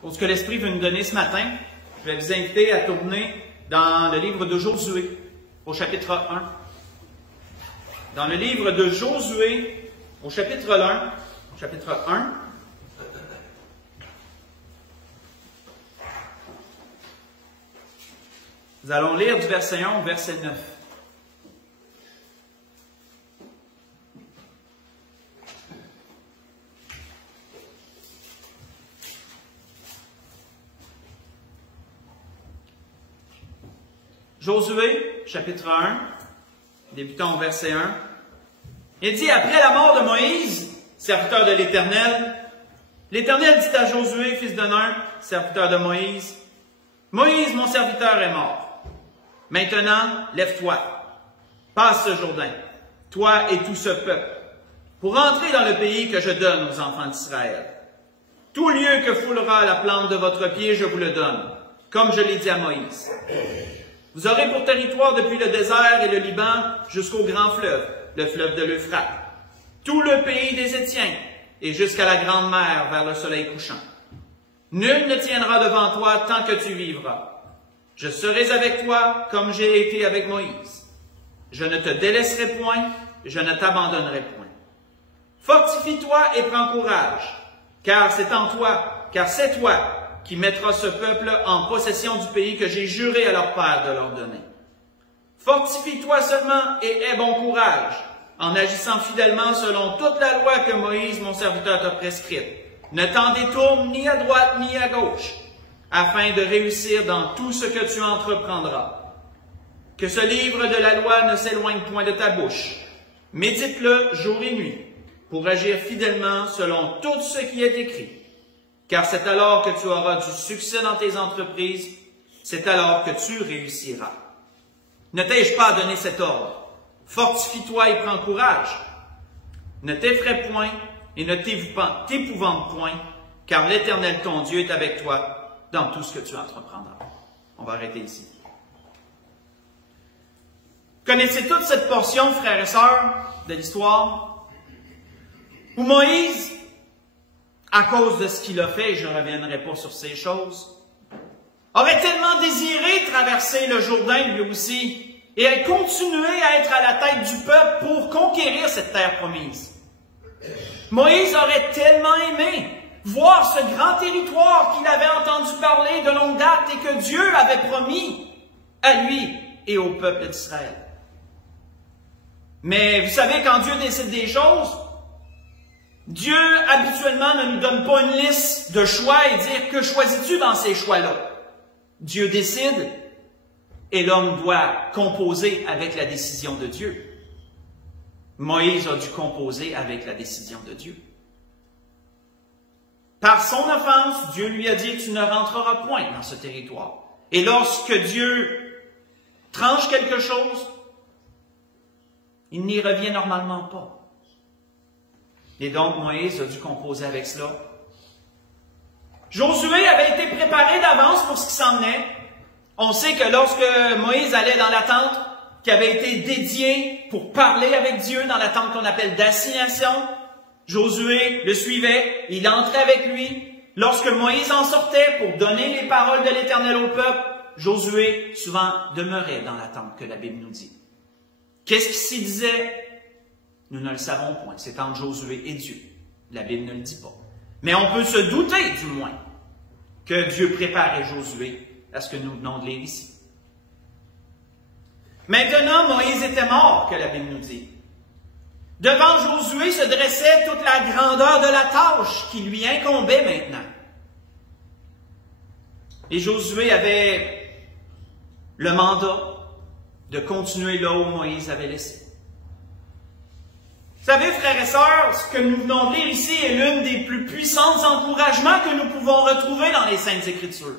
Pour ce que l'Esprit veut nous donner ce matin, je vais vous inviter à tourner dans le livre de Josué, au chapitre 1. Dans le livre de Josué, au chapitre 1, nous allons lire du verset 1 au verset 9. Josué, chapitre 1, débutant au verset 1. Il dit, après la mort de Moïse, serviteur de l'Éternel, l'Éternel dit à Josué, fils de Nun, serviteur de Moïse, Moïse, mon serviteur, est mort. Maintenant, lève-toi, passe ce Jourdain, toi et tout ce peuple, pour entrer dans le pays que je donne aux enfants d'Israël. Tout lieu que foulera la plante de votre pied, je vous le donne, comme je l'ai dit à Moïse. Vous aurez pour territoire depuis le désert et le Liban jusqu'au grand fleuve, le fleuve de l'Euphrate, tout le pays des Étiens et jusqu'à la grande mer vers le soleil couchant. Nul ne tiendra devant toi tant que tu vivras. Je serai avec toi comme j'ai été avec Moïse. Je ne te délaisserai point, je ne t'abandonnerai point. Fortifie-toi et prends courage, car c'est toi qui mettras ce peuple en possession du pays que j'ai juré à leur père de leur donner. Fortifie-toi seulement et aie bon courage, en agissant fidèlement selon toute la loi que Moïse, mon serviteur, t'a prescrite. Ne t'en détourne ni à droite ni à gauche, afin de réussir dans tout ce que tu entreprendras. Que ce livre de la loi ne s'éloigne point de ta bouche. Médite-le jour et nuit, pour agir fidèlement selon tout ce qui est écrit. Car c'est alors que tu auras du succès dans tes entreprises, c'est alors que tu réussiras. Ne t'ai-je pas donné cet ordre? Fortifie-toi et prends courage. Ne t'effraie point et ne t'épouvante point, car l'Éternel ton Dieu est avec toi dans tout ce que tu entreprendras. On va arrêter ici. Connaissez toute cette portion, frères et sœurs, de l'histoire, où Moïse, à cause de ce qu'il a fait, et je ne reviendrai pas sur ces choses, aurait tellement désiré traverser le Jourdain lui aussi, et continuer à être à la tête du peuple pour conquérir cette terre promise. Moïse aurait tellement aimé voir ce grand territoire qu'il avait entendu parler de longue date et que Dieu avait promis à lui et au peuple d'Israël. Mais vous savez, quand Dieu décide des choses, Dieu, habituellement, ne nous donne pas une liste de choix et dire « Que choisis-tu dans ces choix-là? » Dieu décide et l'homme doit composer avec la décision de Dieu. Moïse a dû composer avec la décision de Dieu. Par son offense, Dieu lui a dit « Tu ne rentreras point dans ce territoire. » Et lorsque Dieu tranche quelque chose, il n'y revient normalement pas. Et donc, Moïse a dû composer avec cela. Josué avait été préparé d'avance pour ce qui s'en venait. On sait que lorsque Moïse allait dans la tente qui avait été dédiée pour parler avec Dieu, dans la tente qu'on appelle d'assignation, Josué le suivait, il entrait avec lui. Lorsque Moïse en sortait pour donner les paroles de l'Éternel au peuple, Josué souvent demeurait dans la tente que la Bible nous dit. Qu'est-ce qui s'y disait? Nous ne le savons point. C'est entre Josué et Dieu. La Bible ne le dit pas. Mais on peut se douter, du moins, que Dieu préparait Josué à ce que nous venons de lire ici. Maintenant, Moïse était mort, que la Bible nous dit. Devant Josué se dressait toute la grandeur de la tâche qui lui incombait maintenant. Et Josué avait le mandat de continuer là où Moïse avait laissé. Vous savez, frères et sœurs, ce que nous venons de lire ici est l'une des plus puissants encouragements que nous pouvons retrouver dans les Saintes Écritures.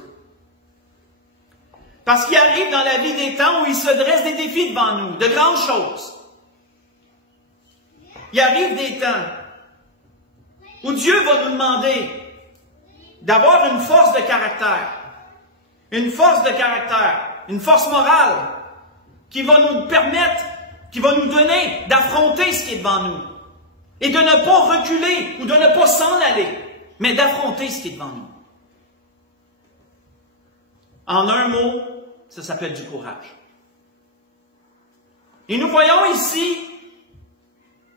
Parce qu'il arrive dans la vie des temps où il se dresse des défis devant nous, de grandes choses. Il arrive des temps où Dieu va nous demander d'avoir une force de caractère, une force morale qui va nous permettre, qui va nous donner d'affronter ce qui est devant nous et de ne pas reculer ou de ne pas s'en aller, mais d'affronter ce qui est devant nous. En un mot, ça s'appelle du courage. Et nous voyons ici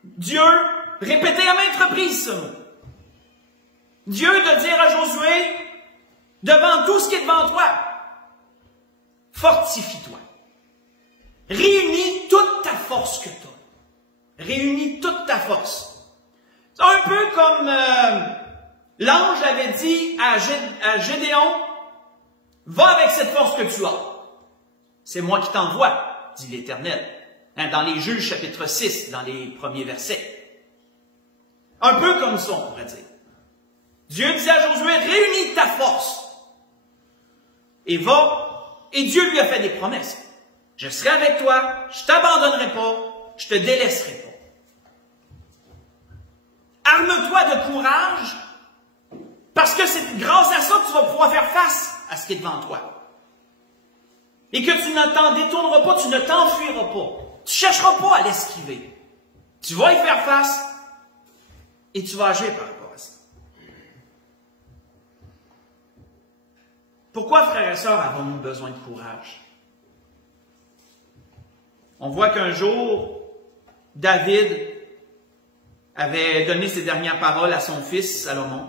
Dieu répéter à maintes reprises ce mot. Dieu de dire à Josué, devant tout ce qui est devant toi, fortifie-toi. Réunis toute ta force que tu as. Réunis toute ta force. C'est un peu comme l'ange avait dit à Gédéon, va avec cette force que tu as. C'est moi qui t'envoie, dit l'Éternel. Dans les Juges, chapitre 6, dans les premiers versets. Un peu comme ça, on pourrait dire. Dieu disait à Josué, réunis ta force. Et va. Et Dieu lui a fait des promesses. Je serai avec toi, je ne t'abandonnerai pas, je ne te délaisserai pas. Arme-toi de courage, parce que c'est grâce à ça que tu vas pouvoir faire face à ce qui est devant toi. Et que tu ne t'en détourneras pas, tu ne t'enfuiras pas. Tu ne chercheras pas à l'esquiver. Tu vas y faire face et tu vas agir par rapport à ça. Pourquoi, frères et sœurs, avons-nous besoin de courage? On voit qu'un jour, David avait donné ses dernières paroles à son fils Salomon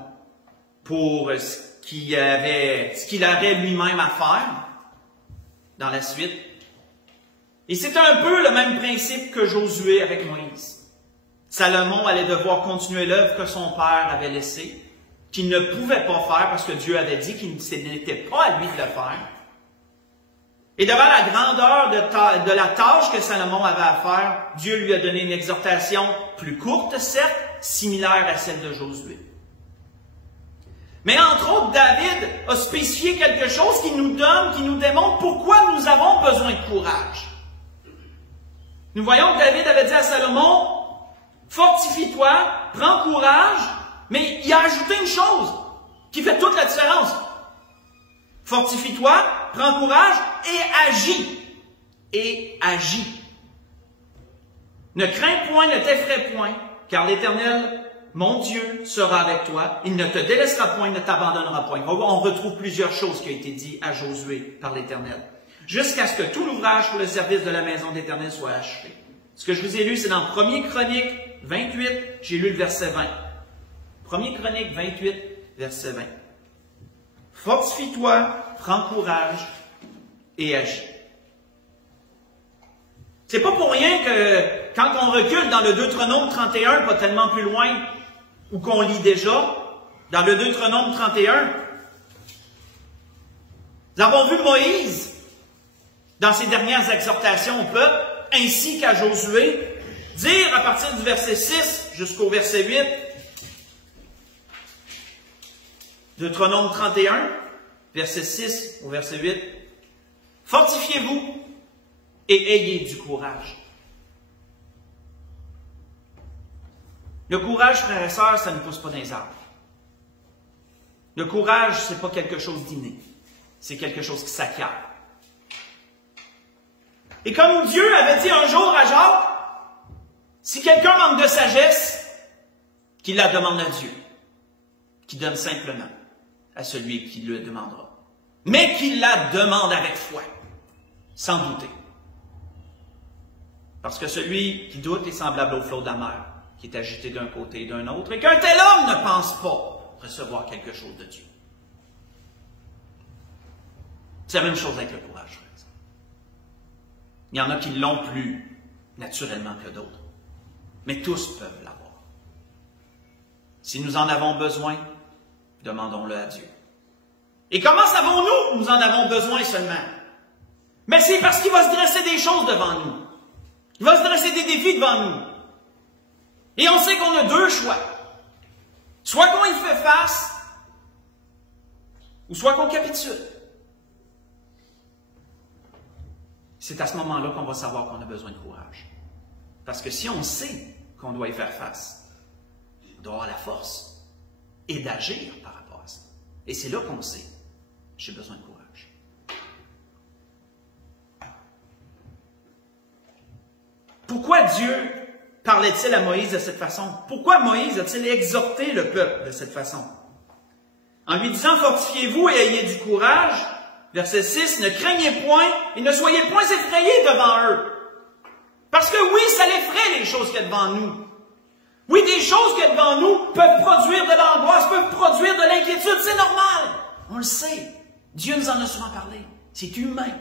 pour ce qu'il aurait lui-même à faire dans la suite. Et c'est un peu le même principe que Josué avec Moïse. Salomon allait devoir continuer l'œuvre que son père avait laissée, qu'il ne pouvait pas faire parce que Dieu avait dit qu'il n'était pas à lui de le faire. Et devant la grandeur de la tâche que Salomon avait à faire, Dieu lui a donné une exhortation plus courte, certes, similaire à celle de Josué. Mais entre autres, David a spécifié quelque chose qui nous démontre pourquoi nous avons besoin de courage. Nous voyons que David avait dit à Salomon, fortifie-toi, prends courage, mais il a ajouté une chose qui fait toute la différence. Fortifie-toi, prends courage et agis. Et agis. Ne crains point, ne t'effraie point, car l'Éternel, mon Dieu, sera avec toi. Il ne te délaissera point, il ne t'abandonnera point. On retrouve plusieurs choses qui ont été dites à Josué par l'Éternel. Jusqu'à ce que tout l'ouvrage pour le service de la maison d'Éternel soit achevé. Ce que je vous ai lu, c'est dans 1er Chronique 28, j'ai lu le verset 20. 1er Chronique 28, verset 20. Fortifie-toi, prends courage et agis. C'est pas pour rien que quand on recule dans le Deutéronome 31, pas tellement plus loin, ou qu'on lit déjà, dans le Deutéronome 31, nous avons vu Moïse, dans ses dernières exhortations au peuple, ainsi qu'à Josué, dire à partir du verset 6 jusqu'au verset 8, Deutéronome 31, verset 6 au verset 8, fortifiez-vous et ayez du courage. Le courage, frères et sœurs, ça ne pousse pas dans les arbres. Le courage, ce n'est pas quelque chose d'inné. C'est quelque chose qui s'acquiert. Et comme Dieu avait dit un jour à Jacques, si quelqu'un manque de sagesse, qu'il la demande à Dieu, qu'il donne simplement à celui qui le demandera. Mais qu'il la demande avec foi, sans douter. Parce que celui qui doute est semblable au flot de la mer, qui est agité d'un côté et d'un autre, et qu'un tel homme ne pense pas recevoir quelque chose de Dieu. C'est la même chose avec le courage, frère. Il y en a qui l'ont plus naturellement que d'autres. Mais tous peuvent l'avoir. Si nous en avons besoin, demandons-le à Dieu. Et comment savons-nous que nous en avons besoin seulement? Mais c'est parce qu'il va se dresser des choses devant nous. Il va se dresser des défis devant nous. Et on sait qu'on a deux choix. Soit qu'on y fait face, ou soit qu'on capitule. C'est à ce moment-là qu'on va savoir qu'on a besoin de courage. Parce que si on sait qu'on doit y faire face, on doit avoir la force et d'agir par rapport à ça. Et c'est là qu'on sait, j'ai besoin de courage. Pourquoi Dieu parlait-il à Moïse de cette façon? Pourquoi Moïse a-t-il exhorté le peuple de cette façon? En lui disant, fortifiez-vous et ayez du courage, Verset 6, ne craignez point et ne soyez point effrayés devant eux. Parce que oui, ça l'effraie les choses qu'il y a devant nous. Oui, des choses qu'il y a devant nous peuvent produire de l'angoisse, peuvent produire de l'inquiétude, c'est normal. On le sait. Dieu nous en a souvent parlé. C'est humain.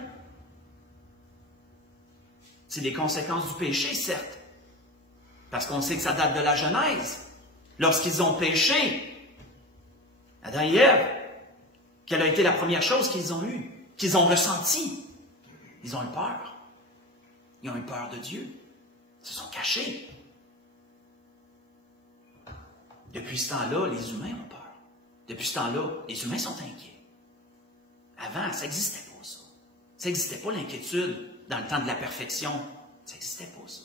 C'est des conséquences du péché, certes. Parce qu'on sait que ça date de la Genèse. Lorsqu'ils ont péché, Adam et Ève, quelle a été la première chose qu'ils ont eue, qu'ils ont ressentie? Ils ont eu peur. Ils ont eu peur de Dieu. Ils se sont cachés. Depuis ce temps-là, les humains ont peur. Depuis ce temps-là, les humains sont inquiets. Avant, ça n'existait pas, ça. Ça n'existait pas, l'inquiétude, dans le temps de la perfection. Ça n'existait pas, ça.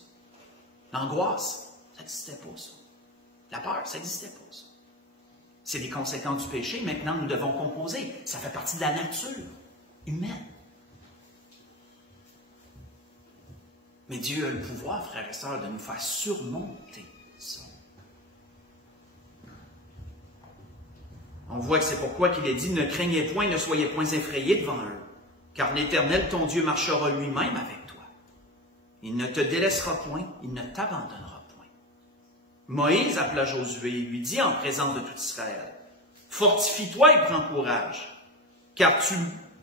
L'angoisse, ça n'existait pas, ça. La peur, ça n'existait pas, ça. C'est des conséquences du péché. Maintenant, nous devons composer. Ça fait partie de la nature humaine. Mais Dieu a le pouvoir, frères et sœurs, de nous faire surmonter ça. On voit que c'est pourquoi qu'il est dit « Ne craignez point, ne soyez point effrayés devant eux, car l'Éternel, ton Dieu, marchera lui-même avec toi. Il ne te délaissera point, il ne t'abandonnera point. » Moïse appela Josué et lui dit en présence de tout Israël, « Fortifie-toi et prends courage, car tu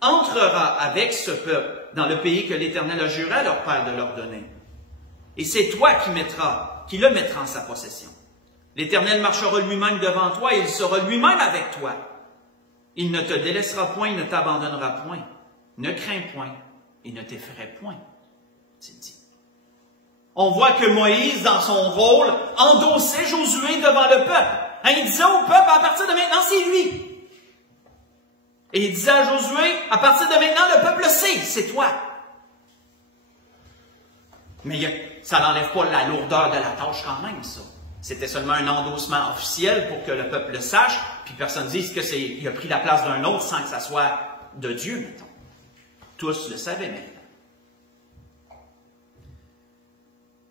entreras avec ce peuple dans le pays que l'Éternel a juré à leur père de leur donner. Et c'est toi qui le mettras en sa possession. L'Éternel marchera lui-même devant toi et il sera lui-même avec toi. Il ne te délaissera point, il ne t'abandonnera point. Ne crains point et ne t'effraie point. » C'est dit. On voit que Moïse, dans son rôle, endossait Josué devant le peuple. Il disait au peuple, à partir de maintenant, c'est lui. Et il disait à Josué, à partir de maintenant, le peuple le sait, c'est toi. Mais ça n'enlève pas la lourdeur de la tâche quand même, ça. C'était seulement un endossement officiel pour que le peuple le sache, puis personne ne dise qu'il a pris la place d'un autre sans que ça soit de Dieu, mettons. Tous le savaient maintenant.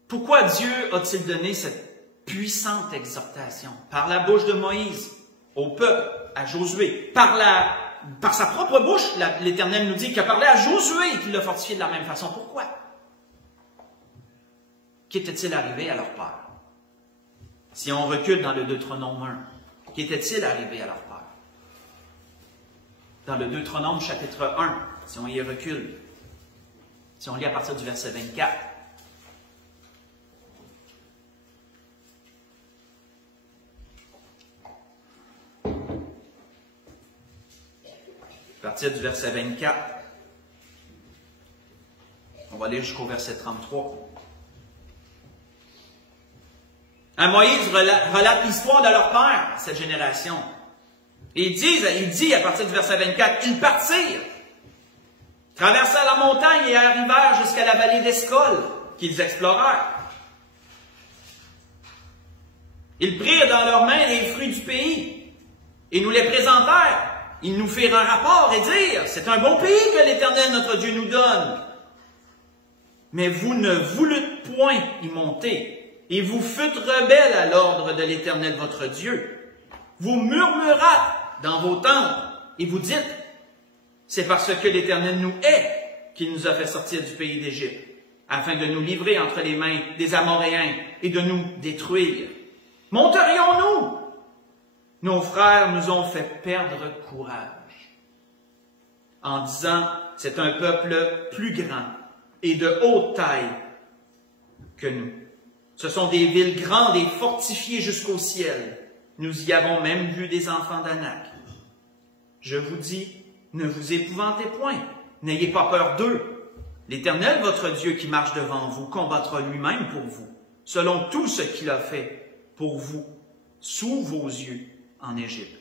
Pourquoi Dieu a-t-il donné cette puissante exhortation par la bouche de Moïse au peuple, à Josué, par sa propre bouche, l'Éternel nous dit qu'il a parlé à Josué et qu'il l'a fortifié de la même façon. Pourquoi? Qu'était-il arrivé à leur père? Si on recule dans le Deutéronome 1, qu'était-il arrivé à leur père? Dans le Deutéronome chapitre 1, si on y recule, si on lit à partir du verset 24, à partir du verset 24, on va aller jusqu'au verset 33. Moïse relate l'histoire de leur père, cette génération. Et il dit à partir du verset 24, ils partirent, traversèrent la montagne et arrivèrent jusqu'à la vallée d'Escol, qu'ils explorèrent. Ils prirent dans leurs mains les fruits du pays et nous les présentèrent. Ils nous firent un rapport et dirent, c'est un bon pays que l'Éternel notre Dieu nous donne. Mais vous ne voulûtes point y monter. Et vous fûtes rebelles à l'ordre de l'Éternel votre Dieu. Vous murmurâtes dans vos tentes et vous dites, c'est parce que l'Éternel nous hait qu'il nous a fait sortir du pays d'Égypte, afin de nous livrer entre les mains des Amoréens et de nous détruire. Monterions-nous? Nos frères nous ont fait perdre courage, en disant, c'est un peuple plus grand et de haute taille que nous. Ce sont des villes grandes et fortifiées jusqu'au ciel. Nous y avons même vu des enfants d'Anak. Je vous dis, ne vous épouvantez point, n'ayez pas peur d'eux. L'Éternel, votre Dieu qui marche devant vous, combattra lui-même pour vous, selon tout ce qu'il a fait pour vous, sous vos yeux, en Égypte.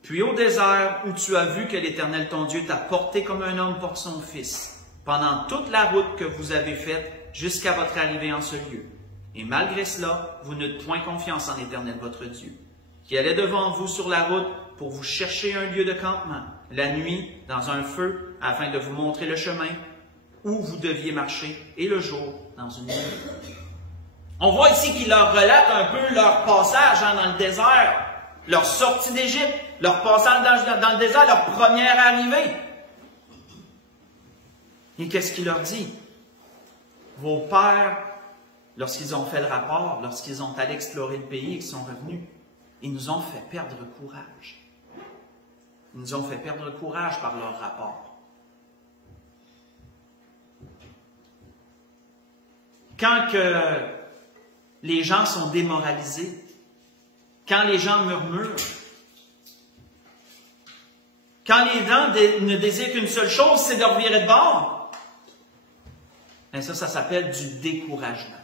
Puis au désert, où tu as vu que l'Éternel, ton Dieu, t'a porté comme un homme porte son fils, pendant toute la route que vous avez faite jusqu'à votre arrivée en ce lieu. Et malgré cela, vous n'êtes point confiance en l'Éternel votre Dieu, qui allait devant vous sur la route pour vous chercher un lieu de campement, la nuit, dans un feu, afin de vous montrer le chemin où vous deviez marcher, et le jour, dans une nuit. On voit ici qu'il leur relate un peu leur passage dans le désert, leur sortie d'Égypte, leur passage dans le désert, leur première arrivée. Et qu'est-ce qu'il leur dit? Vos pères, lorsqu'ils ont fait le rapport, lorsqu'ils ont allé explorer le pays et qu'ils sont revenus, ils nous ont fait perdre courage. Ils nous ont fait perdre courage par leur rapport. Quand que les gens sont démoralisés, quand les gens murmurent, quand les gens ne désirent qu'une seule chose, c'est de revirer de bord, bien ça s'appelle du découragement.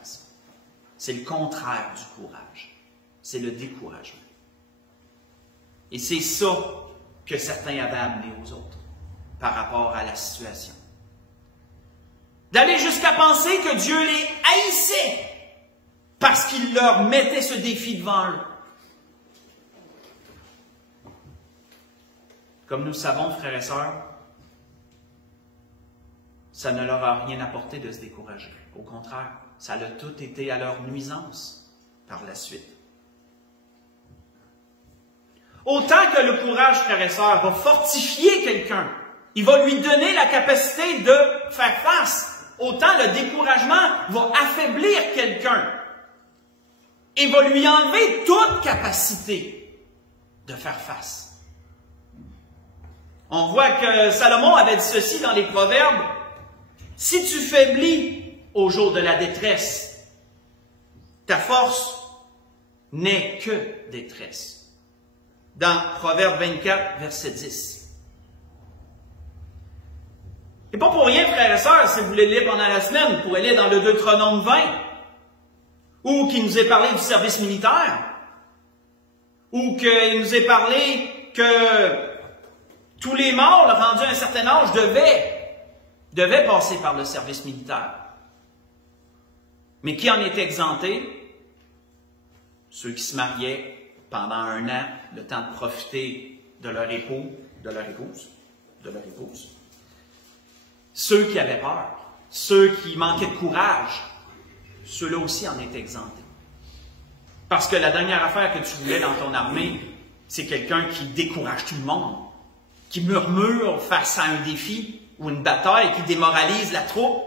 C'est le contraire du courage. C'est le découragement. Et c'est ça que certains avaient amené aux autres par rapport à la situation. D'aller jusqu'à penser que Dieu les haïssait parce qu'il leur mettait ce défi devant eux. Comme nous savons, frères et sœurs, ça ne leur a rien apporté de se décourager. Au contraire, ça a tout été à leur nuisance par la suite. Autant que le courage, frères et sœurs, va fortifier quelqu'un, il va lui donner la capacité de faire face, autant le découragement va affaiblir quelqu'un et va lui enlever toute capacité de faire face. On voit que Salomon avait dit ceci dans les Proverbes, « Si tu faiblis au jour de la détresse, ta force n'est que détresse. » Dans Proverbe 24, verset 10. Et pas pour rien, frères et sœurs, si vous voulez lire pendant la semaine, vous pourrez lire dans le Deutéronome 20, ou qui nous est parlé du service militaire, ou qu'il nous est parlé que tous les morts, rendus à un certain âge, devaient passer par le service militaire. Mais qui en est exempté? Ceux qui se mariaient pendant 1 an, le temps de profiter de leur époux, de leur épouse. Ceux qui avaient peur, ceux qui manquaient de courage, ceux-là aussi en étaient exemptés. Parce que la dernière affaire que tu voulais dans ton armée, c'est quelqu'un qui décourage tout le monde, qui murmure face à un défi ou une bataille, qui démoralise la troupe,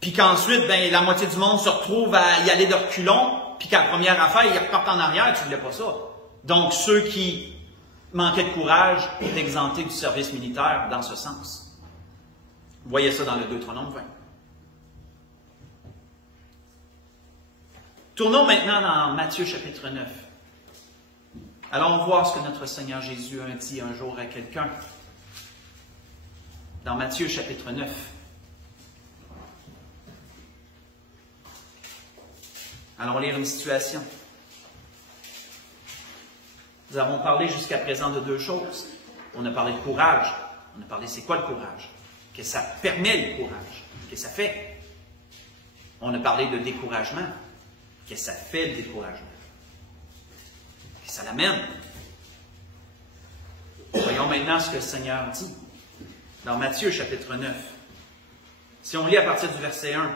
puis qu'ensuite, ben, la moitié du monde se retrouve à y aller de reculons, puis qu'à la première affaire, ils repartent en arrière, tu ne voulais pas ça. Donc, ceux qui manquaient de courage étaient exemptés du service militaire dans ce sens. Vous voyez ça dans le Deutéronome 20. Tournons maintenant dans Matthieu chapitre 9. Allons voir ce que notre Seigneur Jésus a dit un jour à quelqu'un. Dans Matthieu chapitre 9. Allons lire une situation. Nous avons parlé jusqu'à présent de 2 choses. On a parlé de courage. On a parlé c'est quoi le courage? Qu'est-ce que ça permet le courage? Qu'est-ce que ça fait? On a parlé de découragement. Qu'est-ce que ça fait le découragement? Qu'est-ce que ça l'amène? Voyons maintenant ce que le Seigneur dit. Dans Matthieu chapitre 9. Si on lit à partir du verset 1.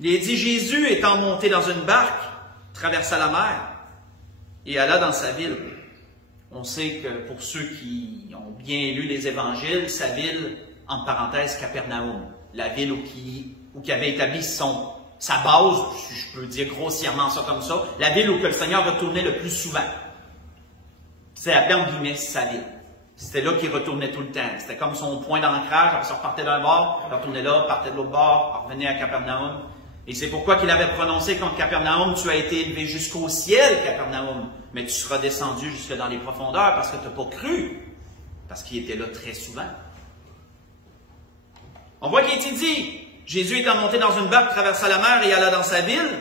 Il est dit, Jésus étant monté dans une barque, traversa la mer et alla dans sa ville. On sait que pour ceux qui ont bien lu les évangiles, sa ville, entre parenthèses, Capernaum, la ville où qui avait établi sa base, si je peux dire grossièrement ça comme ça, la ville où que le Seigneur retournait le plus souvent. C'est appelé en guillemets sa ville. C'était là qu'il retournait tout le temps. C'était comme son point d'ancrage. Après ça, repartait d'un bord, il retournait là, partait de l'autre bord, revenait à Capernaum. Et c'est pourquoi qu'il avait prononcé contre Capernaum, tu as été élevé jusqu'au ciel, Capernaum, mais tu seras descendu jusque dans les profondeurs parce que tu n'as pas cru, parce qu'il était là très souvent. On voit qu'il était dit, Jésus étant monté dans une barque, traversa la mer et alla dans sa ville,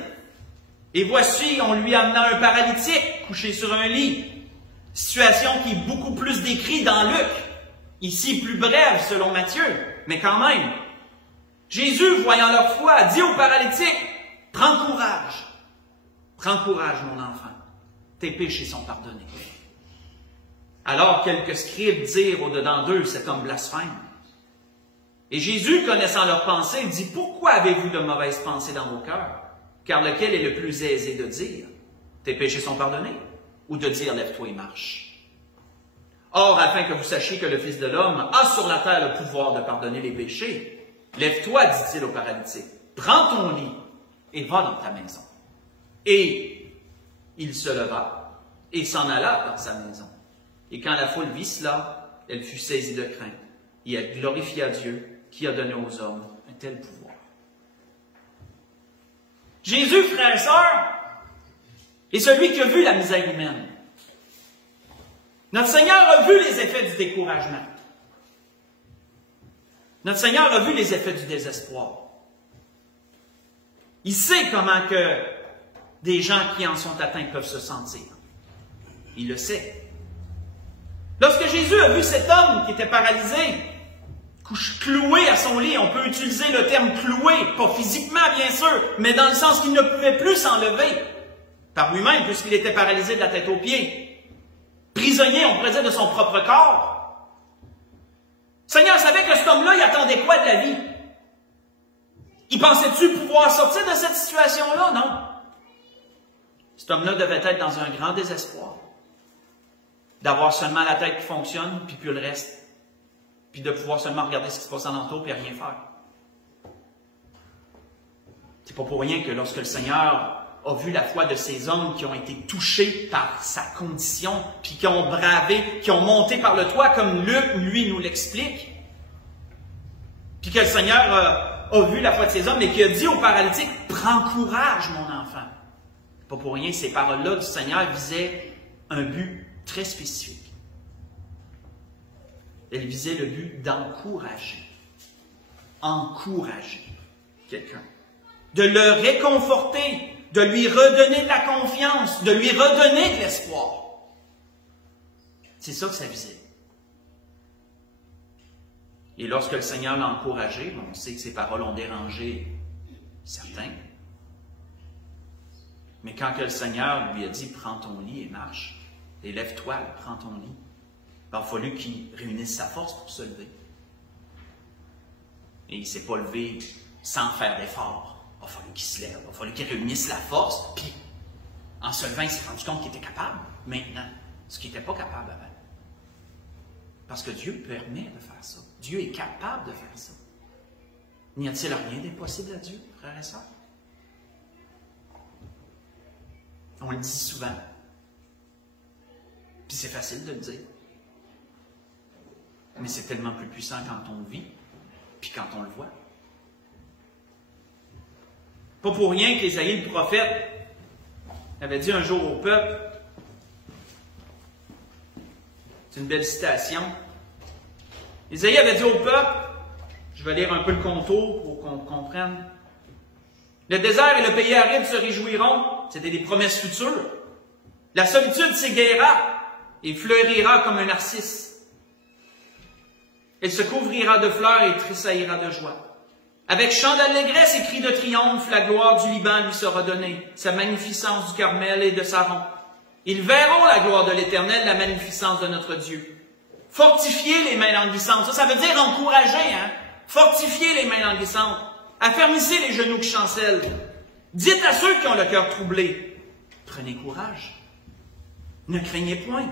et voici, on lui amena un paralytique couché sur un lit. Situation qui est beaucoup plus décrite dans Luc, ici plus brève selon Matthieu, mais quand même. Jésus, voyant leur foi, dit au paralytique, « Prends courage, mon enfant, tes péchés sont pardonnés. » Alors quelques scribes dirent au-dedans d'eux, cet homme blasphème. Et Jésus, connaissant leurs pensées, dit, « Pourquoi avez-vous de mauvaises pensées dans vos cœurs? Car lequel est le plus aisé de dire, tes péchés sont pardonnés, ou de dire, lève-toi et marche? » Or, afin que vous sachiez que le Fils de l'homme a sur la terre le pouvoir de pardonner les péchés, lève-toi, dit-il au paralytique, prends ton lit et va dans ta maison. Et il se leva et s'en alla dans sa maison. Et quand la foule vit cela, elle fut saisie de crainte et elle glorifia Dieu qui a donné aux hommes un tel pouvoir. Jésus, frères et sœurs, est celui qui a vu la misère humaine. Notre Seigneur a vu les effets du découragement. Notre Seigneur a vu les effets du désespoir. Il sait comment que des gens qui en sont atteints peuvent se sentir. Il le sait. Lorsque Jésus a vu cet homme qui était paralysé, cloué à son lit, on peut utiliser le terme cloué, pas physiquement bien sûr, mais dans le sens qu'il ne pouvait plus s'enlever par lui-même puisqu'il était paralysé de la tête aux pieds. Prisonnier, on pourrait dire, de son propre corps. Le Seigneur savait que cet homme-là, il attendait quoi de la vie? Il pensait-tu pouvoir sortir de cette situation-là? Non. Cet homme-là devait être dans un grand désespoir. D'avoir seulement la tête qui fonctionne, puis plus le reste. Puis de pouvoir seulement regarder ce qui se passe alentour, puis rien faire. C'est pas pour rien que lorsque le Seigneur a vu la foi de ces hommes qui ont été touchés par sa condition, puis qui ont bravé, qui ont monté par le toit, comme Luc, lui, nous l'explique, puis que le Seigneur a vu la foi de ces hommes, et qui a dit au paralytique, « Prends courage, mon enfant. » Pas pour rien, ces paroles-là du Seigneur visaient un but très spécifique. Elle visait le but d'encourager. Encourager quelqu'un. De le réconforter, de lui redonner de la confiance, de lui redonner de l'espoir. C'est ça que ça visait. Et lorsque le Seigneur l'a encouragé, on sait que ses paroles ont dérangé certains. Mais quand que le Seigneur lui a dit « Prends ton lit et marche », et lève-toi, prends ton lit, il a fallu qu'il réunisse sa force pour se lever. Et il ne s'est pas levé sans faire d'effort. Il a fallu qu'il se lève, il a fallu qu'il réunisse la force, puis en se levant, il s'est rendu compte qu'il était capable maintenant, ce qu'il n'était pas capable avant. Parce que Dieu permet de faire ça. Dieu est capable de faire ça. N'y a-t-il rien d'impossible à Dieu, frères et sœurs? On le dit souvent. Puis c'est facile de le dire. Mais c'est tellement plus puissant quand on le vit, puis quand on le voit. Pas pour rien qu'Ésaïe le prophète avait dit un jour au peuple, c'est une belle citation, Ésaïe avait dit au peuple, je vais lire un peu le contour pour qu'on comprenne, le désert et le pays aride se réjouiront, c'était des promesses futures, la solitude s'égayera et fleurira comme un narcisse, elle se couvrira de fleurs et tressaillira de joie. Avec chant d'allégresse et cris de triomphe, la gloire du Liban lui sera donnée, sa magnificence du Carmel et de Saron. Ils verront la gloire de l'Éternel, la magnificence de notre Dieu. Fortifiez les mains languissantes. Ça veut dire encourager, hein? Fortifiez les mains languissantes. Affermissez les genoux qui chancellent. Dites à ceux qui ont le cœur troublé, prenez courage. Ne craignez point.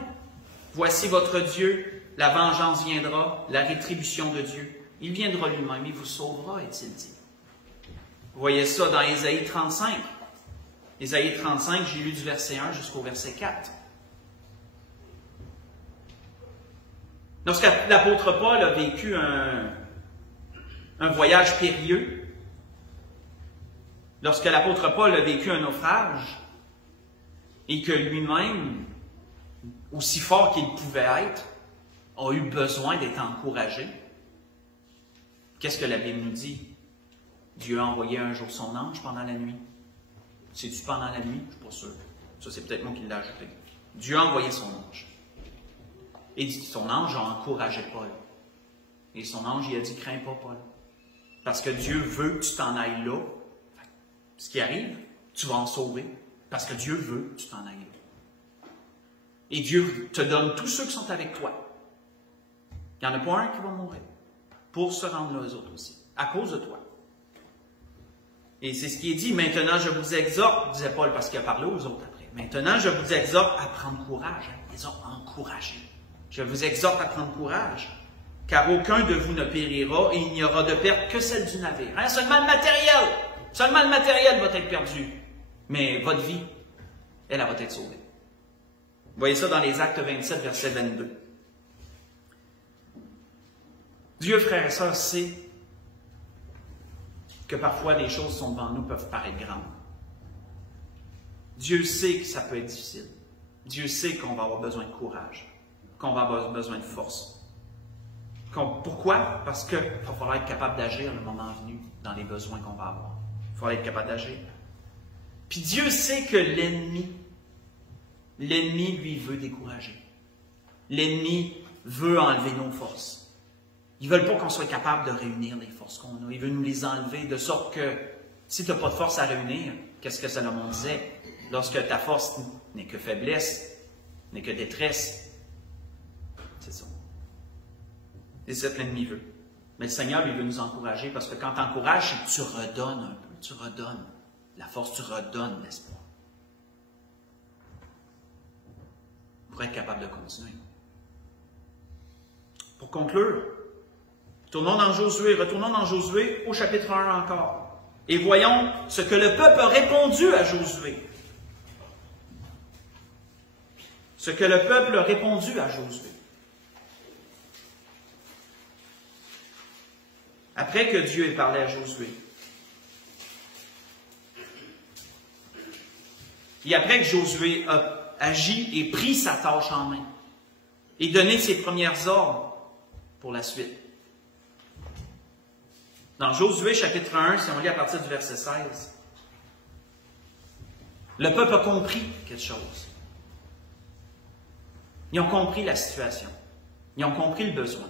Voici votre Dieu, la vengeance viendra, la rétribution de Dieu. Il viendra lui-même, il vous sauvera, est-il dit. Vous voyez ça dans Ésaïe 35. Ésaïe 35, j'ai lu du verset 1 jusqu'au verset 4. Lorsque l'apôtre Paul a vécu un voyage périlleux, lorsque l'apôtre Paul a vécu un naufrage, et que lui-même, aussi fort qu'il pouvait être, a eu besoin d'être encouragé, qu'est-ce que la Bible nous dit? Dieu a envoyé un jour son ange pendant la nuit. C'est-tu pendant la nuit? Je ne suis pas sûr. Ça, c'est peut-être moi qui l'ai ajouté. Dieu a envoyé son ange. Et son ange a encouragé Paul. Et son ange, il a dit, crains pas, Paul. Parce que Dieu veut que tu t'en ailles là. Ce qui arrive, tu vas en sauver. Parce que Dieu veut que tu t'en ailles là. Et Dieu te donne tous ceux qui sont avec toi. Il n'y en a pas un qui va mourir. Pour se rendre là, eux autres aussi. À cause de toi. Et c'est ce qui est dit. Maintenant, je vous exhorte, disait Paul, parce qu'il a parlé aux autres après. Maintenant, je vous exhorte à prendre courage. Ils ont encouragé. Je vous exhorte à prendre courage, car aucun de vous ne périra et il n'y aura de perte que celle du navire. Hein? Seulement le matériel va être perdu. Mais votre vie, elle va être sauvée. Vous voyez ça dans les Actes 27, verset 22. Dieu, frères et sœurs, sait que parfois les choses qui sont devant nous peuvent paraître grandes. Dieu sait que ça peut être difficile. Dieu sait qu'on va avoir besoin de courage, qu'on va avoir besoin de force. Pourquoi? Parce qu'il va falloir être capable d'agir le moment venu dans les besoins qu'on va avoir. Il va falloir être capable d'agir. Puis Dieu sait que l'ennemi, lui, veut décourager. L'ennemi veut enlever nos forces. Ils ne veulent pas qu'on soit capable de réunir les forces qu'on a. Ils veulent nous les enlever de sorte que si tu n'as pas de force à réunir, qu'est-ce que Salomon disait? Lorsque ta force n'est que faiblesse, n'est que détresse, c'est ça. C'est ça que l'ennemi veut. Mais le Seigneur, lui, veut nous encourager parce que quand tu encourages, c'est que tu redonnes un peu. Tu redonnes la force, tu redonnes l'espoir. Pour être capable de continuer. Pour conclure, retournons dans Josué au chapitre 1 encore. Et voyons ce que le peuple a répondu à Josué. Ce que le peuple a répondu à Josué. Après que Dieu ait parlé à Josué. Et après que Josué a agi et pris sa tâche en main. Et donné ses premières ordres pour la suite. Dans Josué chapitre 1, si on lit à partir du verset 16, le peuple a compris quelque chose. Ils ont compris la situation. Ils ont compris le besoin.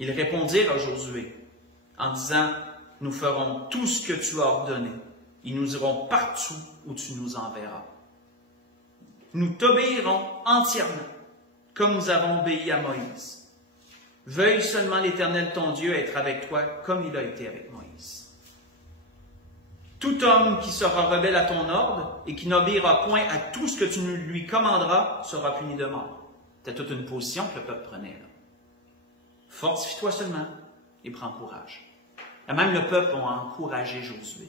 Ils répondirent à Josué en disant, « Nous ferons tout ce que tu as ordonné et nous irons partout où tu nous enverras. Nous t'obéirons entièrement, comme nous avons obéi à Moïse. Veuille seulement l'Éternel ton Dieu être avec toi, comme il a été avec Moïse. Tout homme qui sera rebelle à ton ordre et qui n'obéira point à tout ce que tu lui commanderas sera puni de mort. » C'était toute une position que le peuple prenait là. Fortifie-toi seulement et prends courage. Et même le peuple a encouragé Josué.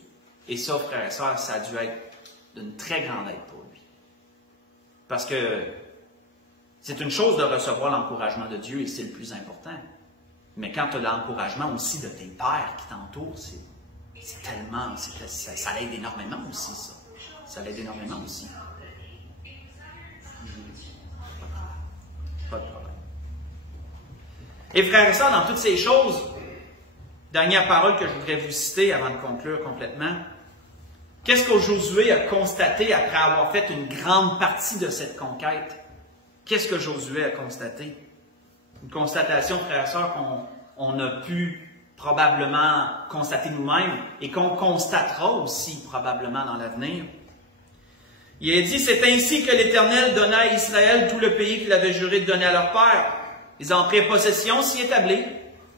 Et ça, frères et sœurs, ça a dû être d'une très grande aide pour lui. Parce que c'est une chose de recevoir l'encouragement de Dieu et c'est le plus important. Mais quand tu as l'encouragement aussi de tes pères qui t'entourent, c'est tellement, ça l'aide énormément aussi, ça. Ça l'aide énormément aussi. Pas de problème. Et frères et sœurs, dans toutes ces choses, dernière parole que je voudrais vous citer avant de conclure complètement, qu'est-ce que Josué a constaté après avoir fait une grande partie de cette conquête? Qu'est-ce que Josué a constaté? Une constatation, frères et sœurs, qu'on a pu probablement constater nous-mêmes et qu'on constatera aussi probablement dans l'avenir. Il a dit, c'est ainsi que l'Éternel donna à Israël tout le pays qu'il avait juré de donner à leur père. Ils en prirent possession, s'y établir.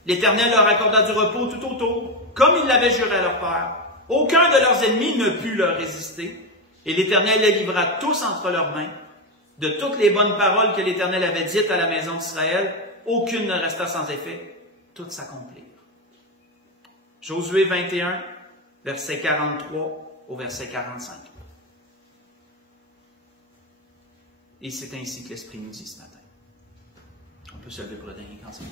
L'Éternel leur accorda du repos tout autour, comme il l'avait juré à leur père. Aucun de leurs ennemis ne put leur résister. Et l'Éternel les livra tous entre leurs mains. De toutes les bonnes paroles que l'Éternel avait dites à la maison d'Israël, aucune ne resta sans effet. Toutes s'accomplirent. Josué 21, verset 43 au verset 45. Et c'est ainsi que l'Esprit nous dit ce matin. On peut se lever pour le dernier cantique.